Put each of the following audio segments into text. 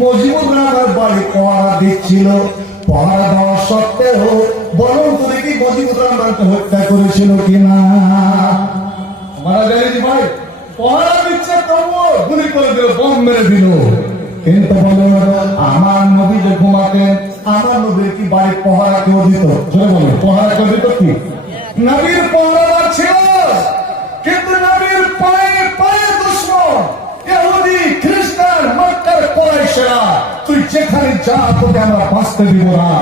মজিবুর রহমান বাড়ি পহরা দিচ্ছিল। পহরা দেওয়া সত্ত্বেও বলুন তুমি কি মজিবুর রহমানকে হত্যা করেছিল কিনা? মারা যায়নি ভাই, পহরা দিচ্ছে তবুও গুলি করে দিল, বোম মেরে দিল। কিন্তু বলুন আমার নবী যে ঘুমাতেন, আমার নবীর কি বাড়ি পহরা কেউ দিত? চলে বলুন, পহরা কেউ দিত কি? নবীর পহরা ছিল, কিন্তু নবীর পায়ে পায়ে দুশমন ইহুদি খ্রিস্টান মক্কার কুরাইশরা, তুই যেখানে যা তোকে আমরা বাঁচতে দিব না।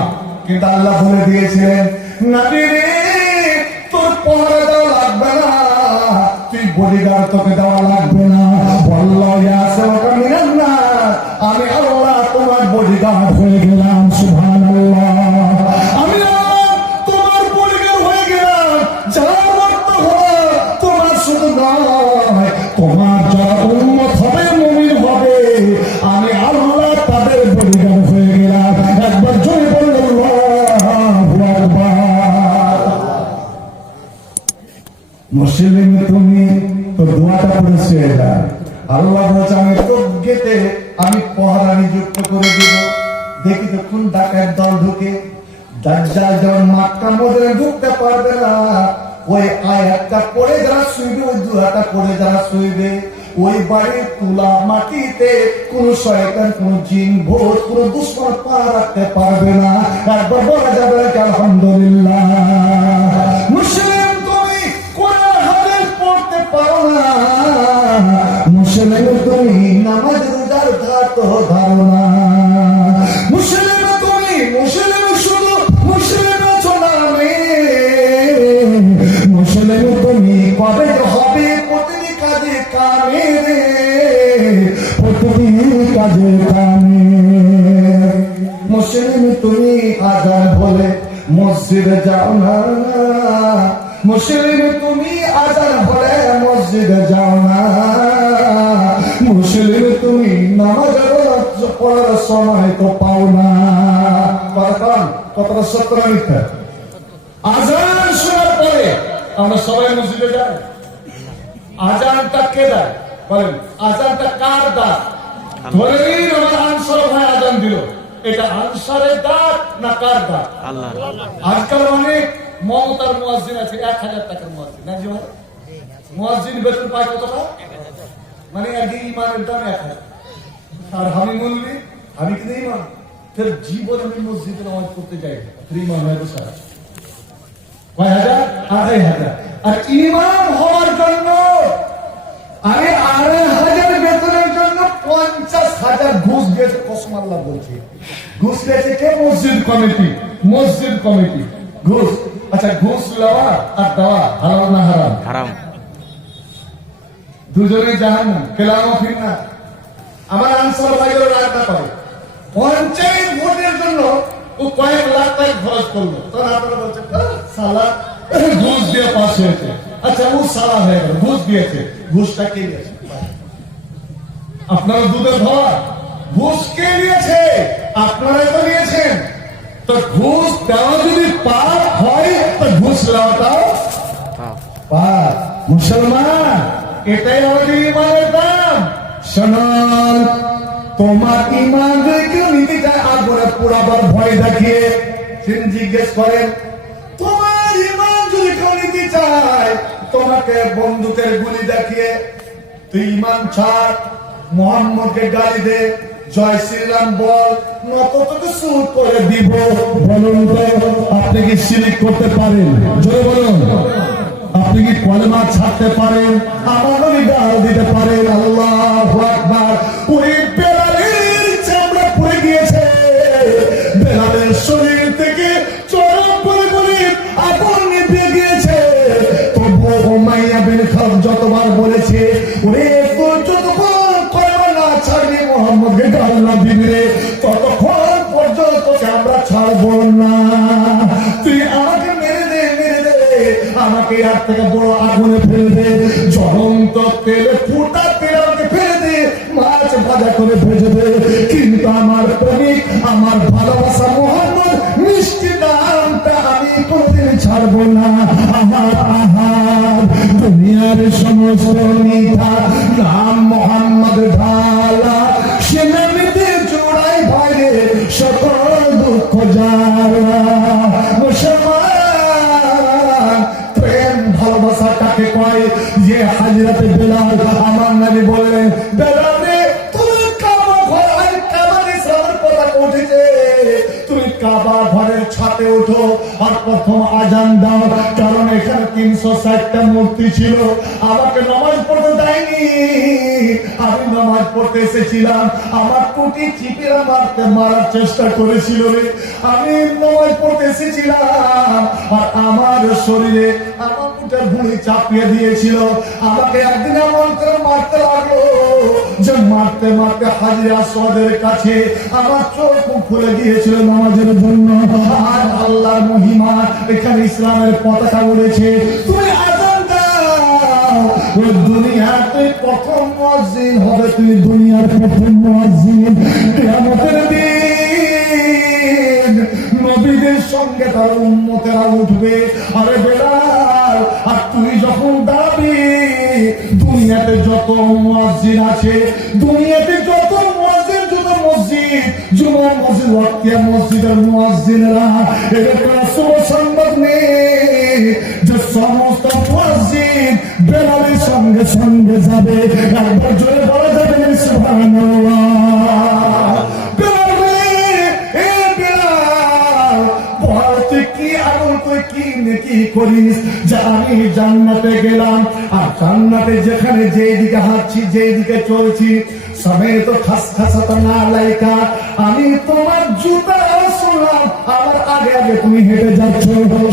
কিন্তু আল্লাহ বলে দিয়েছিলেন নবী রে তোর পহরা দেওয়া লাগবে না, তুই বডিগার্ড তোকে দেওয়া লাগবে না। আল্লাহ ইয়াসমাকা মিনান নার, আমি আল্লাহ তোমার বডিগার্ড হয়ে গেলাম। সুবহানাল্লাহ, আমি আল্লাহ তোমার বডিগার্ড হয়ে গেলাম। যারা রক্ত হবে তোমার শুধু নয়, তোমার যারা উম্মত হবে মুমিন হবে, আমি আল্লাহ তাদের বডিগার্ড হয়ে গেলাম। একবার জোরে বলুন আল্লাহু আকবার। মুসলিম তুমি তো দোয়াটা পড়েছে, আল্লাহ বলছে আমি প্রজ্ঞেতে আমি পহরা নিযুক্ত করে দিব। দেখি তো কোন ডাকাত দল ঢুকে, দাজ্জাল যখন মক্কা মদিনায় ঢুকতে পারবে না, ওই আয়াতটা পড়ে যারা শুইবে, ওই দুয়াটা পড়ে যারা শুইবে, ওই বাড়ির তুলা মাটিতে কোন শয়তান, কোন জিন, ভূত, কোন দুশমন পা রাখতে পারবে না। একবার বলা যাবে আলহামদুলিল্লাহ। মুসলিম তুমি কোরআন হাদিস পড়তে পারো না, মুসলিম তুমি নামাজ রোজার ধাত ধারো না, মুসলিম তুমি মুসলিম শুধু মুসলিম আছো নামে, মুসলিম তুমি কবে হবে প্রতিটি কাজে কামে রে, প্রতিটি কাজে কামে। মুসলিম তুমি আজান বলে মসজিদে যাও না, মুসলিম তুমি আজান বলে মসজিদে যাও না, মুসলিম তুমি নামাজ পড়ার সময় তো পাও না। কতটা সত্য না মিথ্যা? আজান শোনার পরে আমরা সবাই মসজিদে যাই। আজানটা কে দেয় বলেন? আজানটা কার ডাক? ধরে নিন আমার আনসার ভাই আজান দিল, এটা আনসারের ডাক না কার ডাক? আল্লাহ। আজকাল অনেক মমতার মুয়াজ্জিন আছে, 1000 টাকার মুয়াজ্জিন, না জি ভাই? মুয়াজ্জিন বেতন পায় কত টাকা? মানে আগে ইমানের দাম 1000, আর আমি বললি আমি কিন্তু ইমান, ফের জীবন আমি মসজিদে নামাজ পড়তে যাই, ইমান হয় তো সারা কয় হাজার? 2500। আর ইমাম হওয়ার জন্য আমি 2500 বেতনের জন্য 50,000 ঘুষ দিয়েছে। কসম আল্লাহ বলছি, ঘুষ দিয়েছে কে? মসজিদ কমিটি। মসজিদ কমিটি ঘুষ। আচ্ছা, ঘুষ লওয়া আর দেওয়া হালাল না হারাম? হারাম। দুজনেই জাহান্নাম, কেলামও ফিরনা। আমার আনসার ভাইয়ের রাজনা করে পঞ্চায়েত ভোটের জন্য ও কয়েক লাখ টাকা খরচ করলো, তখন আপনারা বলছেন সালা ঘুষ দিয়ে পাস হয়েছে। আচ্ছা, ও সালা হয়ে গেল, ঘুষ দিয়েছে। ঘুষটা কে দিয়েছে? আপনারা দুধের ধোয়া। ঘুষ কে দিয়েছে? আপনারাই তো নিয়েছেন। তো ঘুষ দেওয়া যদি পাপ হয়, তো ঘুষ দেওয়াটাও পাপ। মুসলমান, এটাই আমাদের ইমানের দাম। শোনান, তোমার ইমান কেউ নিতে চায় আগুনে পুরাবার ভয় দেখিয়ে, তিনি জিজ্ঞেস করেন তোমার ইমান যদি কেউ নিতে চায় তোমাকে বন্দুকের গুলি দেখিয়ে, তুই ইমান ছাড়, মোহাম্মদকে গালি দে, জয় শ্রীরাম বল, নত তোকে শুট করে দিব। বলুন তো আপনি কি শিরক করতে পারেন? জোরে বলুন, আপনি কি কলেমা ছাড়তে পারেন? আমার নবী গাল দিতে পারেন? আল্লাহু আকবার। ওই বেলালের চামড়া পড়ে গিয়েছে, বেলালের শরীর থেকে চরম পরিমাণে আগুন নিভে গিয়েছে। তবু উমাইয়া বিন খালদ যতবার বলেছে, ওরে তোর যতক্ষণ কলেমা না ছাড়বি, মোহাম্মদকে গাল না দিবি রে, ততক্ষণ পর্যন্ত আমরা ছাড়বো না। তুই আমাকে মেরে দে, মেরে দে, আমাকে আর থেকে বড় আগুনে ফেলে দে, জ্বলন্ত তেলে ফুটা তেল আমাকে ফেলে দে, মাছ ভাজা করে ভেজে দে, কিন্তু আমার প্রেমিক, আমার ভালোবাসা মোহাম্মদ মিষ্টি নামটা আমি কোনদিন ছাড়বো না। আমার আহার দুনিয়ার সমস্ত মিঠা নাম মোহাম্মদ ঢালা, সে নামেতে সাথে ওঠো আর প্রথম আজান দাও, কারণ এখানে 360টা মূর্তি ছিল, আমাকে নামাজ পড়তে দেয়নি, আমি নামাজ পড়তে এসেছিলাম, আমার টুটি চিপিরা মারার চেষ্টা করেছিল রে, আমি নামাজ পড়তে এসেছিলাম আর আমার শরীরে আমার মুঠের ভুঁড়ি চাপিয়ে দিয়েছিল, আমাকে একদিন এমন করে মারতে লাগলো যে মারতে মারতে হাজির আসওয়াদের কাছে আমার চোখ খুলে গিয়েছিল নামাজের জন্য। আর আল্লাহর মহিমা, এখানে ইসলামের পতাকা উড়েছে, তুমি আজান দাও, ওই দুনিয়াতে প্রথম মুয়াজ্জিন হবে, তুমি দুনিয়ার প্রথম মুয়াজ্জিন। কিয়ামতের দিন নবীদের সঙ্গে তার উম্মতেরা উঠবে, আরে বেলাল, আর তুই যখন দাবি দুনিয়াতে যত মুয়াজ্জিন আছে, দুনিয়াতে যত মুয়াজ্জিন, যত মসজিদ, জুমার মসজিদ, ওয়াক্তিয়া মসজিদের মুয়াজ্জিনরা, এরকম সংবাদ নেই যে সমস্ত মুয়াজ্জিন বেলালের সঙ্গে সঙ্গে যাবে। একবার জোরে বলা যাবে সুবহানাল্লাহ। বেলাল রে, এ বেলাল, বল তুই কি আমল, তুই কি নেকি করিস যে আমি জান্নাতে গেলাম, আর জান্নাতে যেখানে যেদিকে হাঁটছি, যেদিকে চলছি, সমেত খাসখাসাতা না লাইকা, আমি তোমার জুতা শুনলাম, আমার আগে আগে তুমি হেঁটে যাচ্ছ,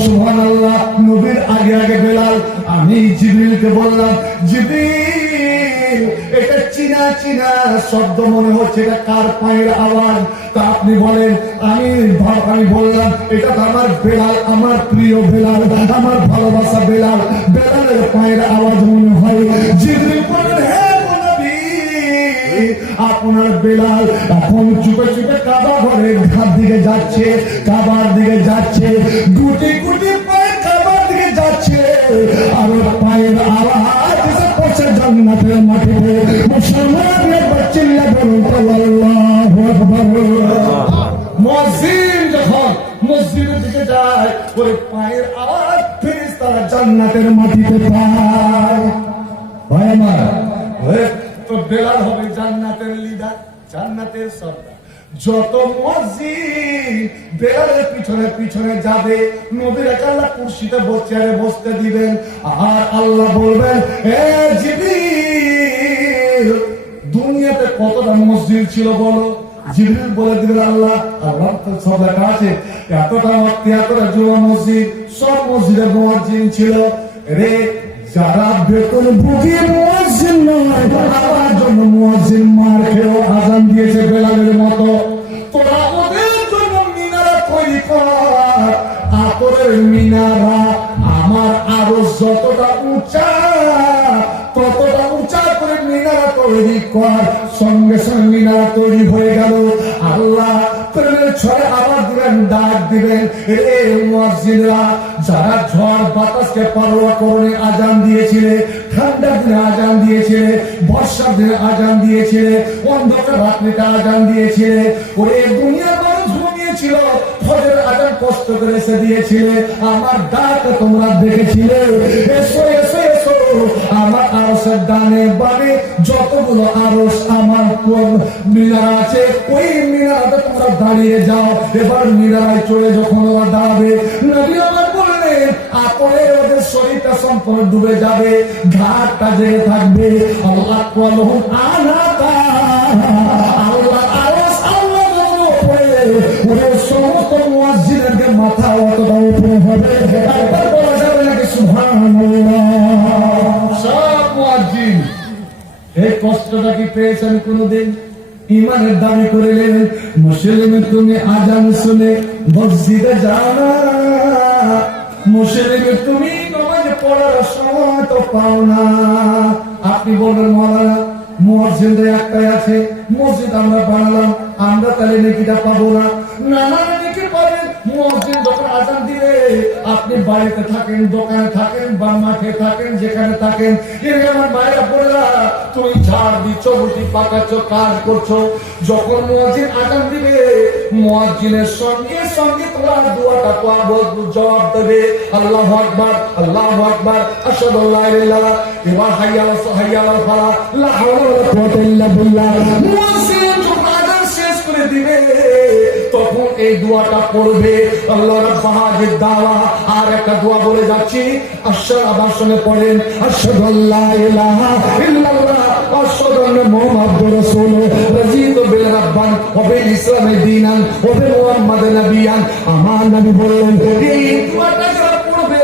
সুবহানাল্লাহ। নবীর আগে আগে বেলাল, আমি জিবরিলকে বললাম, জিবরিল, এটা চিনা চিনা শব্দ মনে হচ্ছে, এটা কার পায়ের আওয়াজ? তা আপনি বলেন। আমি বললাম, এটা তো আমার বেলাল, আমার প্রিয় বেলাল, আমার ভালোবাসা বেলাল, বেলালের পায়ের আওয়াজ মনে হয়। জিবরিল বলেন, হ্যাঁ আপনার বেলাল এখন চুপে চুপে কাবা ঘরের ঘাট দিকে যাচ্ছে, কাবার দিকে যাচ্ছে, গুটি গুটি পায়ে কাবার দিকে যাচ্ছে, আর পায়ের আওয়াজ এসে পড়ছে জান্নাতের মাটিতে। মুসলমানের বাচ্চিল্লা বলুন আল্লাহু আকবার। মুয়াজ্জিন যখন মসজিদের দিকে যায়, ওই পায়ের আওয়াজ ফেরেশতারা জান্নাতের মাটিতে পায়। ভাই আমার, তো বেলাল হবে জান্নাতের লিডার, জান্নাতের সর্দার। যত মুয়াজ্জিন বেলালের পিছনে পিছনে যাবে, নবীর আল্লাহ কুরসিতে চেয়ারে বসতে দিবেন, আর আল্লাহ বলবেন, এ জিবরিল, দুনিয়াতে কতটা মসজিদ ছিল বলো? জিবরিল বলে দিবেন, আল্লাহ তো সব লেখা আছে, এতটা ওয়াক্ত, এতটা জুমা মসজিদ, সব মসজিদে মুয়াজ্জিন ছিল রে। যারা বেতন বুঝিয়ে মুয়াজ্জিন নয়, আমার জন্য মুয়াজ্জিন মার খেয়েও আজান দিয়েছে বেলালের মতো, তোরা ওদের জন্য মিনারা তৈরি কর, আতরের মিনারা। আমার আরো যতটা উঁচা, ততটা উঁচা করে মিনারা তৈরি কর। সঙ্গে সঙ্গে মিনারা তৈরি হয়ে গেল। আল্লাহ প্রেমের ছড়ে আবার দিবেন, ডাক দিবেন, এ মুয়াজ্জিনরা, যারা ঝড় বাতাসকে পারোয়া করে আজান দিয়েছিলে, ঠান্ডার দিনে আজান দিয়েছিলে, বর্ষার দিনে আজান দিয়েছিলে, অন্ধকার রাত্রিতে আজান দিয়েছিলে, ওরে দুনিয়ার মানুষ ঘুমিয়েছিল, ফজরের আজান কষ্ট করে এসে দিয়েছিলে, আমার ডাক তোমরা দেখেছিলে, এসো এসো এসো, আমার আরশের ডানে বামে যতগুলো আরশ আমার মিনার আছে, ওই মিনারে তোমরা দাঁড়িয়ে যাও। এবার মিনারায় চলে যখন ওরা দাঁড়াবে, নবী আমার বললেন, আপরে ওদের শরীরটা সম্পূর্ণ ডুবে যাবে, ঘাটটা জেগে থাকবে। আল্লাহ কলহু আনাতা, আল্লাহ আরশ, আল্লাহ উপরে, ওদের সমস্ত মুয়াজ্জিনদের মাথা অতটা উপরে হবে। একবার বলা যাবে নাকি সুবহানাল্লাহ? সব মুয়াজ্জিন এই কষ্টটা কি পেয়েছেন কোনদিন? ইমানের দাবি করিলেন, মুসলিম তুমি আজান শুনে মসজিদে যাও না, মুসলিম তুমি নামাজ পড়ার সময় তো পাও না। আপনি বলবেন, মৌলানা মুয়াজ্জিনদের একটাই আছে, মসজিদ আমরা বানালাম, আমরা তাহলে নেকিটা পাবো না? না না, নেকি পাবেন। মুয়াজ্জিন যখন আজান দিবে, আপনি বাড়িতে থাকেন, দোকানে থাকেন, বা মাঠে থাকেন, যেখানে থাকেন, আমার মায়েরা বললা, তুমি ঝাড় দিচ্ছ, রুটি পাকাচ্ছ, কাজ করছো, যখন মুয়াজ্জিন আজান দিবে, মুয়াজ্জিনের সঙ্গে সঙ্গে তোমরা দোয়াটা পড়বো, জবাব দেবে, আল্লাহু আকবার, আল্লাহু আকবার, আশহাদু আল্লা ইলাহা ইল্লাল্লাহ, এবার হাইয়া আলাস হাইয়া আলাল ফালাহ, লা হাওলা ওয়ালা কুওয়াতা ইল্লা বিল্লাহ। মুয়াজ্জিন যখন আজান শেষ করে দিবে, তখন এই দোয়াটা পড়বে। আল্লাহ রাব্বুল হাজির দাওয়া। আর একটা দোয়া বলে যাচ্ছি, আশহাদু আবার শুনে পড়েন, আশহাদু আল্লা ইলাহা ইল্লাল্লাহ ওয়া আশহাদু আন্না মুহাম্মাদুর রাসূলুল্লাহ রাযীতু বিল রাব্বান ওয়া বিল ইসলামি দীনান ওয়া বি মুহাম্মাদিন নাবিয়ান। আমার নবী বললেন, এই দোয়াটা যারা পড়বে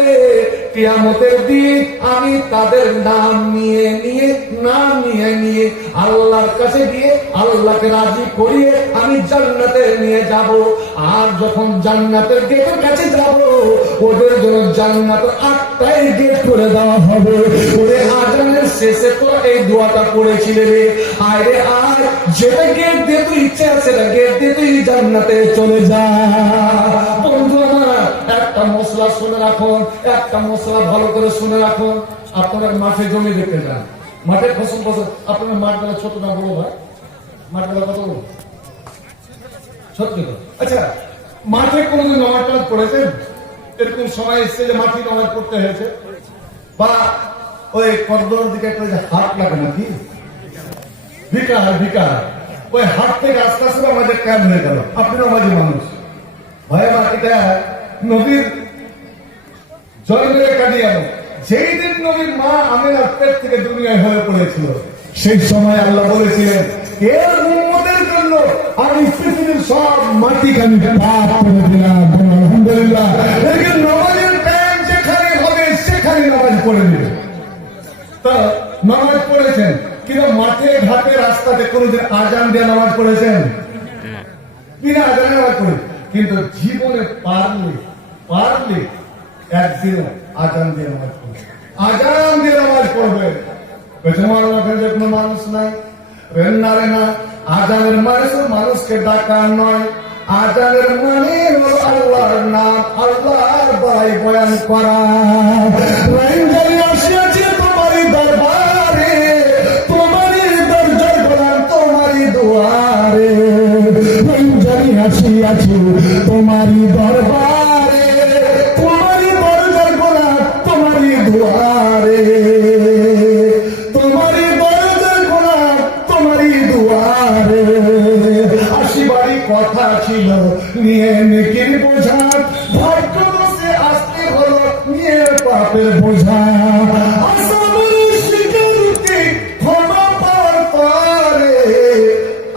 কিয়ামতের দিন আমি তাদের নাম নিয়ে নিয়ে আল্লাহর কাছে গিয়ে আল্লাহকে রাজি করিয়ে আমি জান্নাতে নিয়ে যাব। আর যখন জান্নাতের গেটের কাছে যাব, ওদের জন্য জান্নাতের 8টাই গেট করে দেওয়া হবে। ওরে আজানের শেষে তো এই দোয়াটা পড়েছিলে রে, আরে আর যেটা গেট দিয়ে তুই ইচ্ছে আছে না, গেট দিয়ে তুই জান্নাতে চলে যা। বন্ধু আমার, একটা মশলা শুনে রাখুন, একটা মশলা ভালো করে শুনে রাখুন। আপনারা মাঠে জমি দেখতে যান, মাঠে ফসল আপনার মাঠ বেলা ছোট না বড় ভাই? মাঠ বেলা কত বড়? সত্যি তো। আচ্ছা, মাঠে কোনদিন নামাজ টামাজ পড়েছেন? এরকম সময় এসছে যে মাঠে নামাজ পড়তে হয়েছে? বা ওই করদোর দিকে একটা যে হাট লাগে নাকি, বিকার ওই হাট থেকে আস্তে আস্তে আমাদের ক্যাম্প হয়ে গেল। আপনি নামাজি মানুষ ভাই, আমার এটা নবীর জন্মের কাটিয়ে যেই দিন নবীর মা আমিনার পেট থেকে দুনিয়ায় হয়ে পড়েছিল, সেই সময় আল্লাহ বলেছিলেন, এর উম্মতের জন্য আমি পৃথিবীর সব মাটিকে আমি পাপ করে দিলাম। আলহামদুলিল্লাহ। এদিকে নামাজের টাইম যেখানে হবে সেখানে নামাজ পড়ে দিবে। তা নামাজ পড়েছেন, কিন্তু মাঠে ঘাটে রাস্তাতে কোনদিন আজান দিয়ে নামাজ পড়েছেন? বিনা আজানে নামাজ পড়ে। কিন্তু জীবনে পারলে একদিন আজান দিয়ে নামাজ পড়বে, আজান দিয়ে নামাজ পড়বে। পেছনে কোনো মানুষ নাই, রেন্নারে না। আজানের মানুষকে ডাকা নয়, আজানের মানে আল্লাহর নাম, আল্লাহর বড়াই বয়ান করা। আসিয়াছে তোমারই দরবারে, তোমারই দরজার গোলাম তোমারই দুয়ারে। জানি আসিয়াছি তোমারই দরবারে, তোমারই দরজার গোলাম তোমারই দুয়ারে, তোমারই দরজার গোলাম তোমারই দুয়ারে। আসিবারই কথা ছিল নিয়ে নেকির বোঝা, ভাগ্য দোষে আসতে হলো নিয়ে পাপের বোঝা।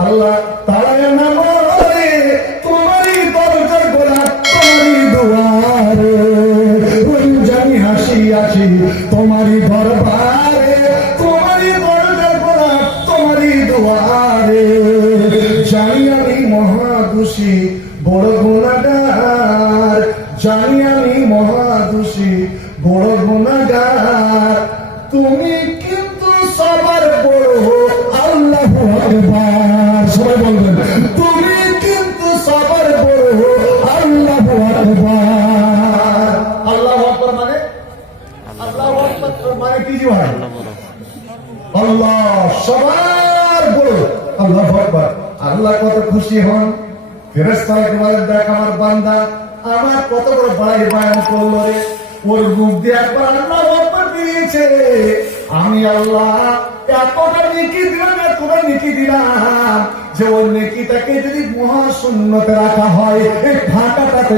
আল্লাহ তারায় নামে তোমারই দরজার গোলাপ তোমারই দুয়ারে। জানি হাসিয়াছি তোমারই দরবারে, তোমারই দরজার গোলাপ তোমারই দুয়ারে। জানি আমি মহাদোষী বড় গুনাহগার, জানি আমি মহাদোষী বড় গুনাহগার। তুমি কিন্তু সবার বড় আল্লাহু আকবার। সবাই বলবেন, তুমি কিন্তু সবার বড় আল্লাহু আকবার। আল্লাহু আকবার মানে, আল্লাহু আকবার মানে কি ভাই? আল্লাহ সবার বড়, আল্লাহু আকবার। আল্লাহ কত খুশি হন, ফেরেশতাকে বলেন, দেখ আমার বান্দা আমার কত বড় বড়াই বয়ান করলো রে, ওর মুখ দিয়ে একবার আল্লাহু আকবার দিয়েছে। আমি আল্লাহ এতটা নেকি দিলাম, এতটা নেকি দিলাম যে ওর নেকিটাকে যদি মহাশূন্যতে রাখা হয়, এই ফাঁকাটাতে